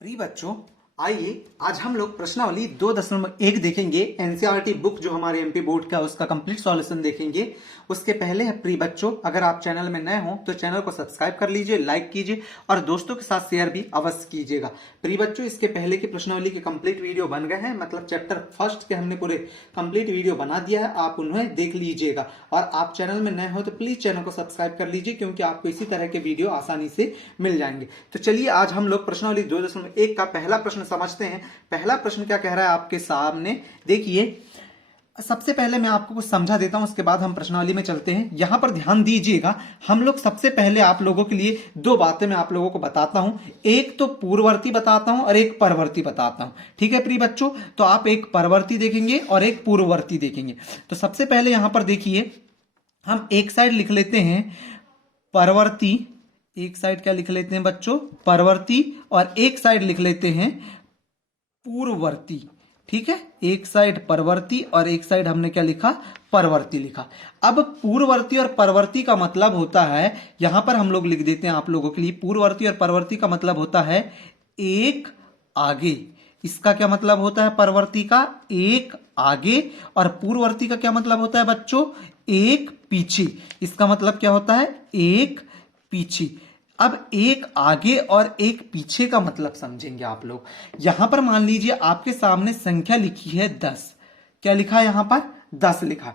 प्रिय बच्चों, आइए आज हम लोग प्रश्नावली 2.1 देखेंगे। एनसीईआरटी बुक जो हमारे एमपी बोर्ड का उसका कंप्लीट सॉल्यूशन देखेंगे। उसके पहले है प्रिय बच्चों, अगर आप चैनल में नए हो तो चैनल को सब्सक्राइब कर लीजिए, लाइक कीजिए और दोस्तों के साथ शेयर भी अवश्य कीजिएगा। प्रिय बच्चों, इसके पहले की प्रश्नावली के कंप्लीट वीडियो बन गए हैं, मतलब चैप्टर फर्स्ट के हमने पूरे कंप्लीट वीडियो बना दिया है, आप उन्हें देख लीजिएगा। और आप चैनल में नए हो तो प्लीज चैनल को सब्सक्राइब कर लीजिए, क्योंकि आपको इसी तरह के वीडियो आसानी से मिल जाएंगे। तो चलिए आज हम लोग प्रश्नावली 2.1 का पहला प्रश्न समझते हैं। पहला प्रश्न क्या कह रहा है आपके सामने, देखिए। सबसे पहले मैं आपको कुछ समझा देता हूं, उसके बाद हम प्रश्नावली में चलते हैं। यहां पर ध्यान दीजिएगा, हम लोग सबसे पहले आप लोगों के लिए दो बातें मैं आप लोगों को बताता हूं। एक तो पूर्ववर्ती बताता हूं और एक परवर्ती बताता हूं। ठीक है प्रिय बच्चों, तो आप एक परवर्ती देखेंगे और एक पूर्ववर्ती देखेंगे। तो सबसे पहले यहां पर देखिए, हम एक साइड लिख लेते हैं परवर्ती, एक साइड क्या लिख लेते हैं बच्चों, परवर्ती, और एक साइड लिख लेते हैं पूर्ववर्ती। ठीक है, एक साइड परवर्ती और एक साइड हमने क्या लिखा, परवर्ती लिखा। अब पूर्ववर्ती और परवर्ती का मतलब होता है, यहां पर हम लोग लिख देते हैं आप लोगों के लिए, पूर्ववर्ती और परवर्ती का मतलब होता है एक आगे। इसका क्या मतलब होता है, परवर्ती का एक आगे, और पूर्ववर्ती का क्या मतलब होता है बच्चों, एक पीछे। इसका मतलब क्या होता है, एक पीछे। अब एक आगे और एक पीछे का मतलब समझेंगे आप लोग। यहां पर मान लीजिए आपके सामने संख्या लिखी है 10। क्या लिखा है यहां पर, 10 लिखा।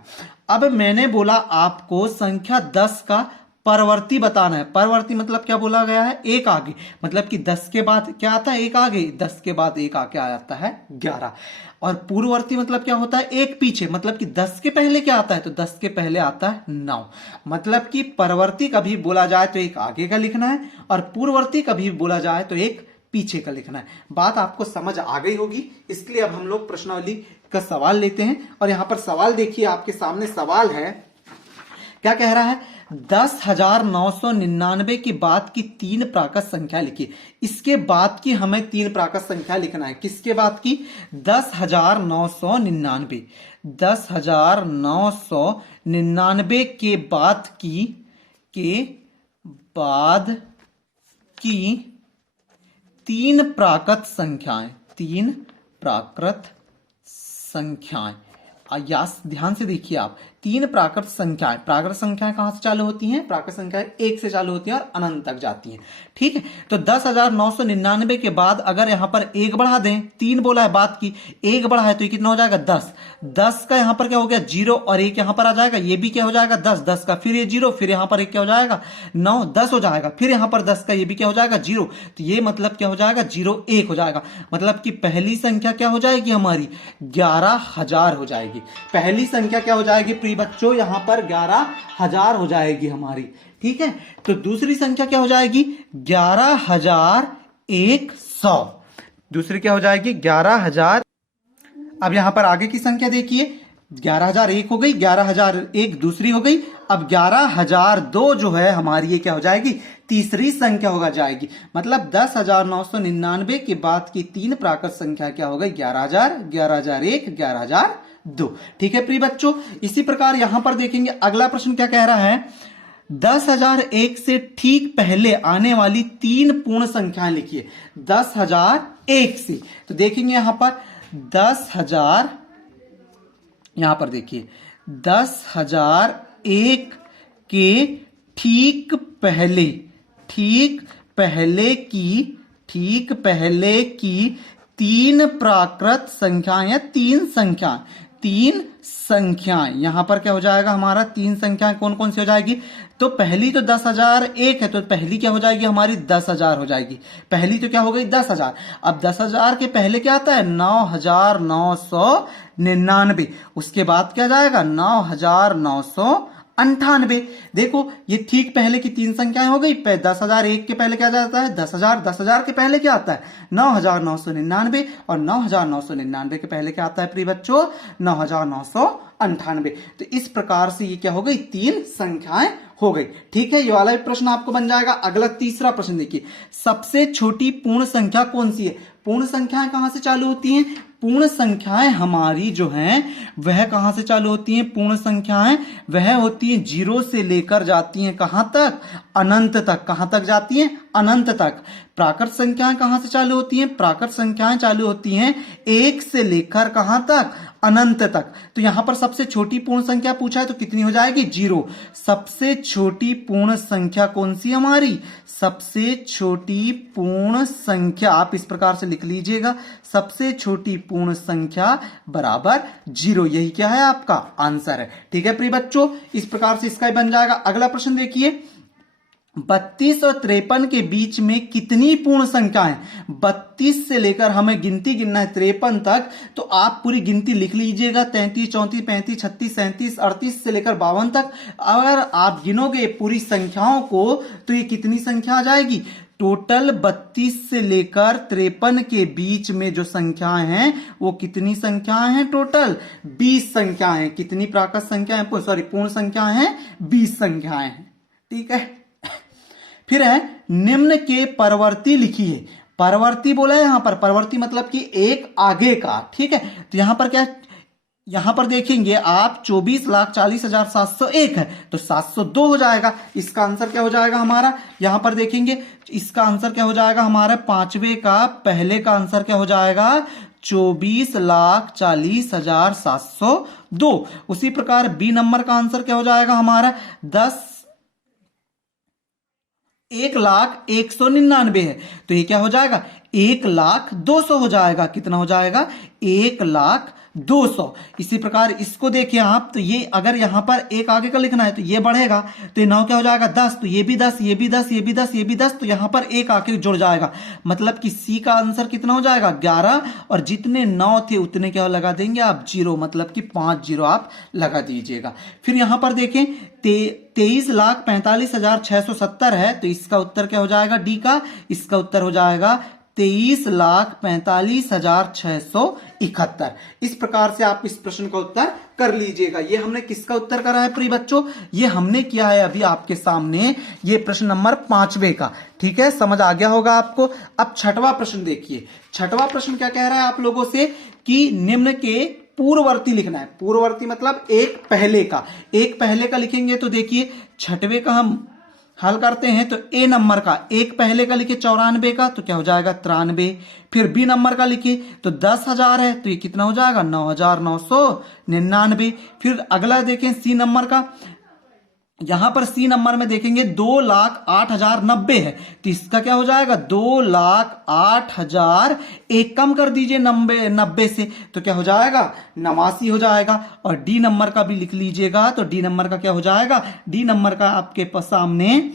अब मैंने बोला आपको संख्या 10 का परवर्ती बताना है। परवर्ती मतलब क्या बोला गया है, एक आगे, मतलब कि 10 के बाद क्या आता है, एक आगे, 10 के बाद एक आगे आ जाता है 11। और पूर्ववर्ती मतलब क्या होता है, एक पीछे, मतलब कि 10 के पहले क्या आता है, तो 10 के पहले आता है 9। मतलब कि परवर्ती कभी बोला जाए तो एक आगे का लिखना है, और पूर्ववर्ती कभी बोला जाए तो एक पीछे का लिखना है। बात आपको समझ आ गई होगी। इसके लिए अब हम लोग प्रश्नावली का सवाल लेते हैं। और यहां पर सवाल देखिए, आपके सामने सवाल है, क्या कह रहा है, 10,999 के बाद की तीन प्राकृत संख्या लिखिए। इसके बाद की हमें तीन प्राकृत संख्या लिखना है। किसके बाद की, 10,999, 10,999 के बाद की तीन प्राकृत संख्याएं, तीन प्राकृत संख्याएं। ध्यान से देखिए आप, तीन प्राकृत संख्याएं, प्राकृत संख्याएं कहां से चालू होती हैं, प्राकृत संख्याएं 1 से चालू होती हैं और अनंत तक जाती हैं। ठीक है, तो 10,999 के बाद अगर यहां पर एक बढ़ा दें, तीन बोला है बात की, एक बढ़ा है तो ये कितना हो जाएगा, 10। 10 का यहां पर क्या हो गया, 0, और एक यहां पर आ जाएगा, ये भी क्या हो जाएगा, 10। 10 का फिर ये 0, फिर यहां पर एक क्या हो जाएगा, 9, 10 हो जाएगा। फिर यहां पर 10 का ये भी क्या हो जाएगा, 0। तो ये मतलब क्या हो जाएगा, 0 1 हो जाएगा। मतलब कि पहली संख्या क्या हो जाएगी हमारी, 11,000 हो जाएगी। पहली संख्या क्या हो जाएगी प्रिय बच्चों, यहां पर 11,000 हो जाएगी हमारी। ठीक है, तो दूसरी संख्या क्या हो जाएगी, 11,100। दूसरी क्या हो जाएगी, 11,000। अब यहां पर आगे की संख्या देखिए, 11,001 हो गई, 11,001 दूसरी हो गई। अब 11,002 जो है हमारी, ये क्या हो जाएगी, तीसरी संख्या होगा जाएगी। मतलब 10,999 के बाद की तीन प्राकृत संख्या क्या हो गई, 11,000, 11,001, 11,002। ठीक है प्रिय बच्चों, इसी प्रकार यहां पर देखेंगे अगला प्रश्न क्या कह रहा है, 10,001 से ठीक पहले आने वाली तीन पूर्ण संख्याएं लिखिए। 10,001 से, तो देखेंगे यहां पर 10,000, यहां पर देखिए 10,001 के ठीक पहले की तीन प्राकृत संख्याएं या तीन संख्याएं, यहां पर क्या हो जाएगा हमारा, तीन संख्याएं कौन कौन सी हो जाएगी, तो पहली तो 10,001 है, तो पहली क्या हो जाएगी हमारी, 10,000 हो जाएगी। पहली तो क्या हो गई, 10,000। अब 10,000 के पहले क्या आता है, 9,999। उसके बाद क्या जाएगा, 9,998। देखो ये ठीक पहले की तीन संख्याएं हो गई। 10,001 के पहले क्या जाता है, 10,000। 10,000 के पहले क्या आता है, 9,999, और 9,999 के पहले क्या आता है प्रिय बच्चों, 9,998। तो इस प्रकार से ये क्या हो गई, तीन संख्याएं हो गई। ठीक है, ये वाला भी प्रश्न आपको बन जाएगा। अगला तीसरा प्रश्न देखिए, सबसे छोटी पूर्ण संख्या कौन सी है। पूर्ण संख्याएं कहां से चालू होती हैं, पूर्ण संख्याएं हमारी जो हैं वह कहां से चालू होती हैं? पूर्ण संख्याएं वह होती हैं 0 से लेकर जाती हैं कहां तक? अनंत तक। कहां तक जाती हैं? अनंत तक। प्राकृत संख्याएं कहां से चालू होती हैं? प्राकृत संख्याएं चालू होती हैं 1 से लेकर कहां तक? अनंत तक। तो यहां पर सबसे छोटी पूर्ण संख्या पूछा है तो कितनी हो जाएगी? 0। सबसे छोटी पूर्ण संख्या कौन सी हमारी? सबसे छोटी पूर्ण संख्या आप इस प्रकार से लिख लीजिएगा, सबसे छोटी पूर्ण संख्या बराबर 0। यही क्या है? आपका आंसर है। ठीक है प्रिय बच्चों, इस प्रकार से इसका बन जाएगा। अगला प्रश्न देखिए, 32 और 53 के बीच में कितनी पूर्ण संख्याएं? 32 से लेकर हमें गिनती गिनना है 53 तक, तो आप पूरी गिनती लिख लीजिएगा। 33, 34, 35, 36, 37, 38 से लेकर 52 तक। अगर आप गिनोगे पूरी संख्याओं को तो ये कितनी संख्या आ जाएगी? टोटल 32 से लेकर 53 के बीच में जो संख्याएं हैं वो कितनी संख्याएं हैं? टोटल 20 संख्याएं हैं। कितनी प्राकृत संख्याएं, सॉरी पूर्ण संख्याएं हैं? 20 संख्याएं हैं। ठीक है, फिर है निम्न के परवर्ती लिखिए। परवर्ती बोला है यहां पर, परवर्ती मतलब कि एक आगे का। ठीक है, तो यहां पर क्या है? यहां पर देखेंगे आप 24,40,701 है तो 702 हो जाएगा। इसका आंसर क्या हो जाएगा हमारा? यहां पर देखेंगे इसका आंसर क्या हो जाएगा हमारा? पांचवे का पहले का आंसर क्या हो जाएगा? 24,40,702। उसी प्रकार बी नंबर का आंसर क्या हो जाएगा हमारा? 1,01,199 है तो ये क्या हो जाएगा? 1,02,000 हो जाएगा। कितना हो जाएगा? 1,02,000। इसी प्रकार इसको देखिए आप, तो ये अगर यहां पर एक आगे का लिखना है तो ये बढ़ेगा, तो ये 9 क्या हो जाएगा? 10। तो ये भी 10, ये भी 10, ये भी 10, ये भी 10, तो यहां पर एक आके जुड़ जाएगा। मतलब कि सी का आंसर कितना हो जाएगा? 11। और जितने 9 थे उतने क्या लगा देंगे आप? 0, मतलब कि 5 0 आप लगा दीजिएगा। फिर यहां पर देखें 23,45,670 है तो इसका उत्तर क्या हो जाएगा? डी का। इसका उत्तर हो जाएगा 23,45,671। इस प्रकार से आप इस प्रश्न का उत्तर कर लीजिएगा। ये हमने किसका उत्तर करा है प्रिय बच्चों? ये हमने किया है अभी आपके सामने ये प्रश्न नंबर 5वें का। ठीक है, समझ आ गया होगा आपको। अब छठवां प्रश्न देखिए। छठवां प्रश्न क्या कह रहा है आप लोगों से कि निम्न के पूर्ववर्ती लिखना है। पूर्ववर्ती मतलब एक पहले का। एक पहले का लिखेंगे तो देखिए छठवें का हम हल करते हैं तो ए नंबर का एक पहले का लिखे 94 का तो क्या हो जाएगा? 93। फिर बी नंबर का लिखे तो 10,000 है तो ये कितना हो जाएगा? 9,999। फिर अगला देखें सी नंबर का। यहां पर सी नंबर में देखेंगे 2,08,090 है तो इसका क्या हो जाएगा? 2,08,000। एक कम कर दीजिए 90 से तो क्या हो जाएगा? 89 हो जाएगा। और डी नंबर का भी लिख लीजिएगा तो डी नंबर का क्या हो जाएगा? डी नंबर का आपके सामने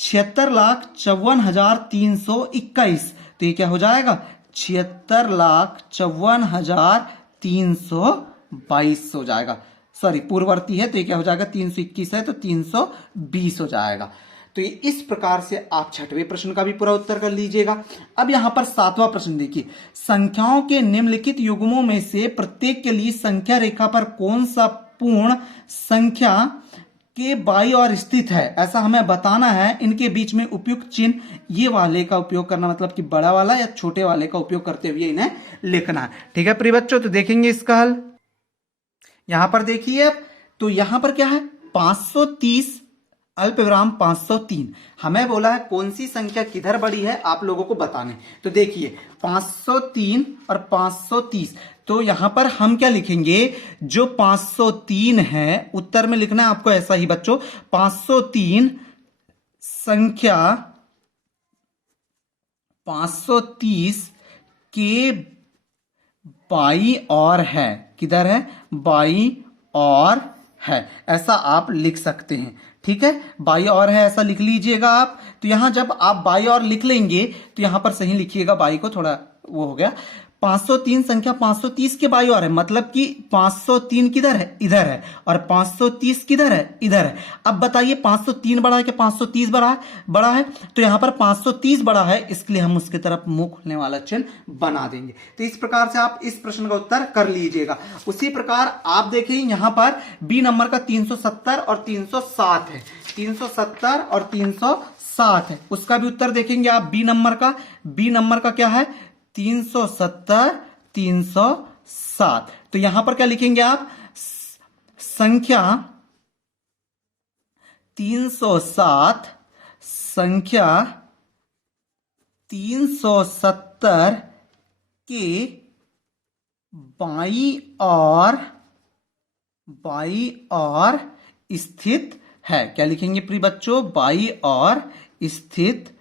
76,54,321 तो ये क्या हो जाएगा? 76,54,322 हो जाएगा। सॉरी पूर्ववर्ती है तो ये क्या हो जाएगा? 321 है तो 320 हो जाएगा। तो ये इस प्रकार से आप छठवें प्रश्न का भी पूरा उत्तर कर लीजिएगा। अब यहां पर सातवां प्रश्न देखिए, संख्याओं के निम्नलिखित युग्मों में से प्रत्येक के लिए संख्या रेखा पर कौन सा पूर्ण संख्या के बाईं ओर स्थित है ऐसा हमें बताना है। इनके बीच में उपयुक्त चिन्ह ये वाले का उपयोग करना, मतलब कि बड़ा वाला या छोटे वाले का उपयोग करते हुए इन्हें लिखना है। ठीक है प्रिय बच्चों, तो देखेंगे इसका हल। यहां पर देखिए तो यहां पर क्या है? 530 अल्पविराम 503। हमें बोला है कौन सी संख्या किधर बड़ी है आप लोगों को बताने। तो देखिए 503 और 530 तो यहां पर हम क्या लिखेंगे? जो 503 है उत्तर में लिखना है आपको ऐसा ही बच्चों। 503 संख्या 530 के बाईं ओर है। किधर है? बाईं ओर है, ऐसा आप लिख सकते हैं। ठीक है, बाईं ओर है ऐसा लिख लीजिएगा आप। तो यहां जब आप बाईं ओर लिख लेंगे तो यहां पर सही लिखिएगा, बाईं को थोड़ा वो हो गया। 503 संख्या 530 के बाईं ओर है, मतलब कि 503 किधर है? इधर है। और 530 किधर है? इधर है। अब बताइए 503 बड़ा है कि 530 बड़ा है? बड़ा है। तो यहां पर 530 बड़ा है, इसलिए हम उसकी तरफ मुंह खुलने वाला चिन्ह बना देंगे। तो इस प्रकार से आप इस प्रश्न का उत्तर कर लीजिएगा। उसी प्रकार आप देखिए यहां पर बी नंबर का 370 और 307 है। 370 और 307 है, उसका भी उत्तर देखेंगे आप। बी नंबर का क्या है? 370 307। तो यहां पर क्या लिखेंगे आप? संख्या 307 संख्या 370 के बाई और स्थित है। क्या लिखेंगे प्रिय बच्चों? बाई और स्थित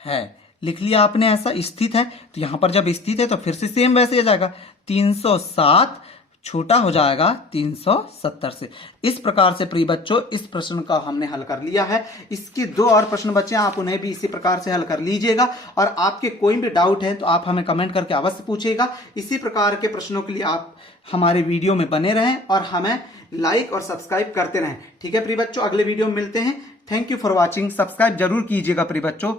है। लिख लिया आपने ऐसा, स्थित है। तो यहां पर जब स्थित है तो फिर से सेम वैसे आ जाएगा, 307 छोटा हो जाएगा 370 से। इस प्रकार से प्रिय बच्चों इस प्रश्न का हमने हल कर लिया है। इसके 2 और प्रश्न बचे, आप उन्हें भी इसी प्रकार से हल कर लीजिएगा। और आपके कोई भी डाउट है तो आप हमें कमेंट करके अवश्य पूछिएगा। इसी प्रकार के प्रश्नों के लिए आप हमारे वीडियो में बने रहें और हमें लाइक और सब्सक्राइब करते रहें। ठीक है प्रिय बच्चों, अगले वीडियो में मिलते हैं। Thank you for watching. Subscribe जरूर कीजिएगा प्रिय बच्चों।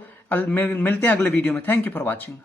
मिलते हैं अगले वीडियो में। Thank you for watching.